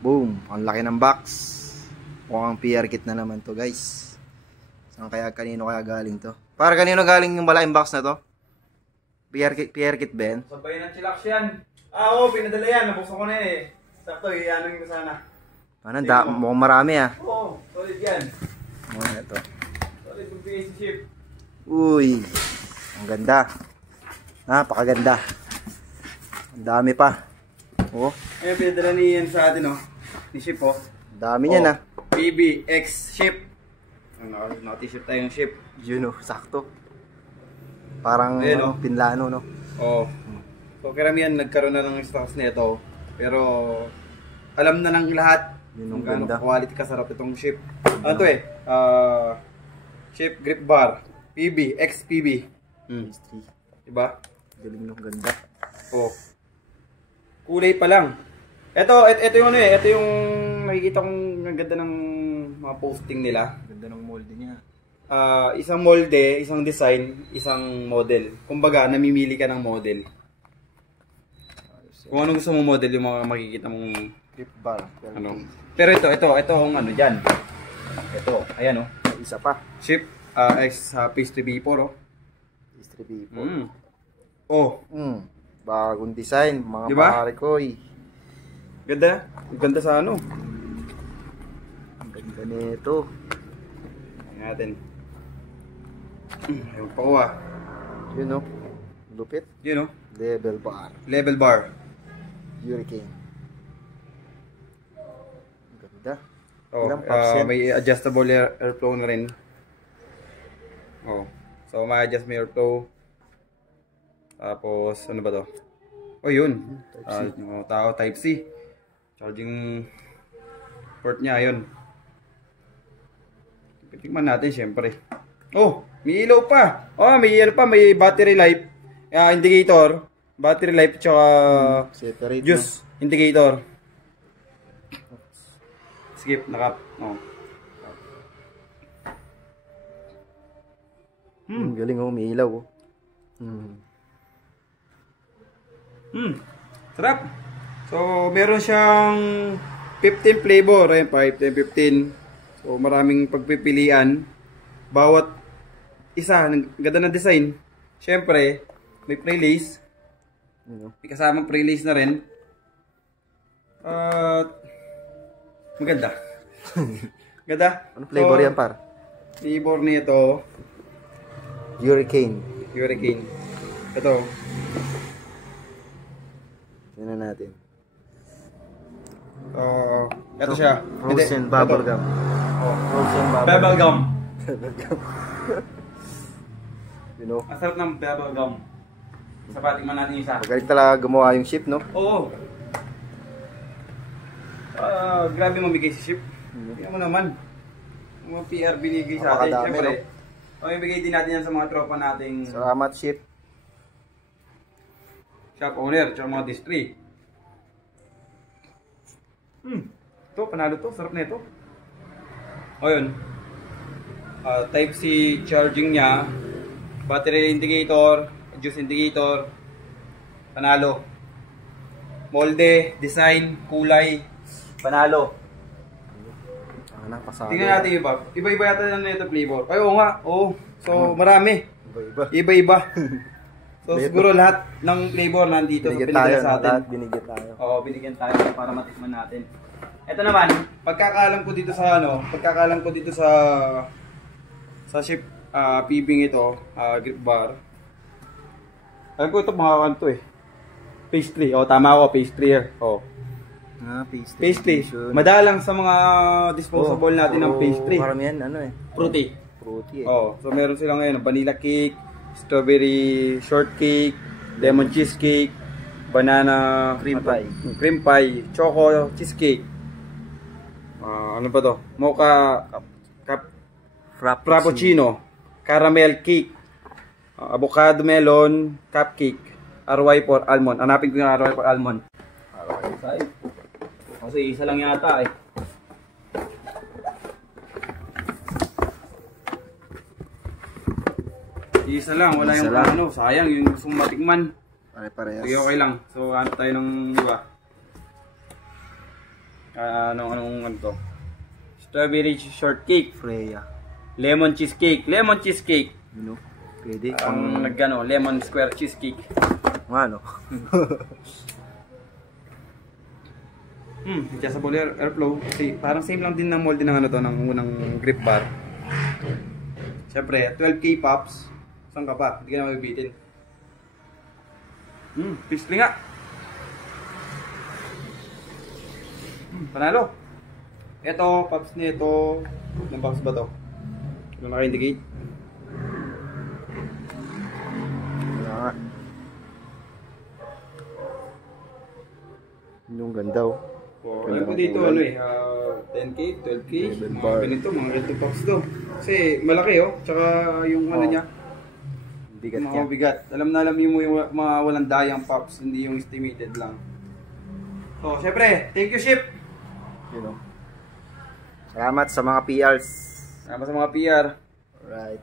Boom! Ang laki ng box. Mukhang PR kit na naman to, guys. Saan kaya, kanino kaya galing to? Para kanino galing yung malaking box na to? PR kit ba yan? Sabay ng chillax yan. Oo, pinadala yan. Nabuksan ko na eh. Sakto, ianong ko sana. Mukhang marami ah. Oo, solid yan. Ito. Solid yung PAC ship. Uy! Ang ganda. Napakaganda. Ang dami pa. Oh. Ayun, pinadala ni yan sa atin, oh. Ni ship, oh. Dami niyan ah. PBX ship. Naka-t-shirt tayong ship. Yun oh, sakto. Parang ayun, pinlano, no? Oo. So, karamihan nagkaroon na ng stocks nito. Pero, alam na ng lahat kung gaano quality kasarap itong ship. Ano to eh? Ship grip bar. PB, XPB. Diba? Galing nung ganda. Oh. Kulay pa lang. Ito yung ano eh. Ito yung nakikita kong ang ganda ng mga posting nila. Ganda ng molde niya. Isang molde, isang design, isang model. Kumbaga, namimili ka ng model. Kung anong gusto mong model, yung mga makikita mong grip bar. ano. Pero ito ang ano dyan. Ito, ayan oh. May isa pa. Ship X pastry B4 oh. Pastry B4. Oh. Bagong design, mga diba? pare ko eh. Ganda. Ganda sa ano. Ang ganda nito. Ayan natin. Ayun pa ko ah. Yun oh. Lupit. Yun oh. Level bar. Level bar. Hurricane. Ganda. Oh, Ilang puffs yan? may adjustable airflow na rin. Oh. So may adjust may airflow. Tapos ano ba to? Oh, yun. Yung tao type C. Charging port niya yun. Tingnan natin syempre. Oh, may ilaw pa. Oh, may ilaw pa, may battery life. Indicator, battery life tsaka separate juice indicator. Skip nakap. Oh. Galing oh, may ilaw oh. Sarap. So, meron siyang 15 flavor, ayun 5, 10, 15. So, maraming pagpipilian. Bawat isa, ganda ng design. Syempre, may pre-lace. May kasamang pre-lace na rin. Maganda. Ganda. Ano flavor yan par? Flavor nito Hurricane. Hurricane. Ito. Tignan natin. Ito siya. Frozen bubble gum. Oh. Frozen Bubble gum. You know. Ang sarap ng bubble gum. Sapating man natin isa. Magaling talaga gumawa yung ship, no? Oo. Grabe mamigay si ship. Tingnan mo naman. Mga PR binigay sa atin. Siyempre, mamibigay din natin yan sa mga tropa nating salamat ship. Shop owner, tsaka mga distri. Ito, panalo to. Sarap na ito. O yun. Type C charging niya. Battery indicator. Juice indicator. Panalo. Molde, design, kulay. Panalo. Tingnan natin iba. Iba-iba yata na ito flavor. Ay, oo nga. Oo. So, marami. Iba-iba. So, siguro lahat ng flavor nandito. Binigyan so, tayo, sa atin. binigyan tayo. Oo, binigyan tayo para matikman natin. Ito naman, pagkakaalam ko dito sa ship pibing ito, grip bar. Alam ko ito mga kanto eh. Pastry. Oh, tama ako, pastry here. Oh. Pastry. Madalang sa mga disposable natin ng pastry. Maramihan ano eh. Fruity eh. Oh, so meron silang ngayon vanilla cake, strawberry shortcake, lemon cheesecake, banana cream pie, choco cheesecake. Ano ba to? Mocha frappuccino, caramel cake, avocado melon cupcake, RY for almond. Hanapin ko yung RY for almond. Kasi isa lang yata eh. Isa lang, wala yung ano, sayang yung gusto mong matikman. Pare-parehas. Okay lang. So, ano tayo ng iba? Anong ano to? Strawberry shortcake. Freya. Lemon cheesecake. Lemon cheesecake. You know? Pwede. Ang nagano, lemon square cheesecake. Ano? Adjustable airflow. Kasi parang same lang din ng molde ng ano to, ng unang grip bar. Siyempre, 12K pops. Saan ka pa? Hindi ka na mabibitin. Pisli nga. Panalo. Ito, pops nito. Ilang pops ba to? Ano naka-indicate? Wala nga. Yung ganda oh. Alam ko dito ano 10K, 12K, mga ganito, mga ganito pops to. Kasi malaki oh, tsaka yung ano niya, Bigat mga niya. bigat. Alam na alam mo yung mga walang dayang pops, hindi yung estimated lang. So, syempre, thank you ship! You know. Salamat sa mga PRs. Salamat sa mga PR. Alright.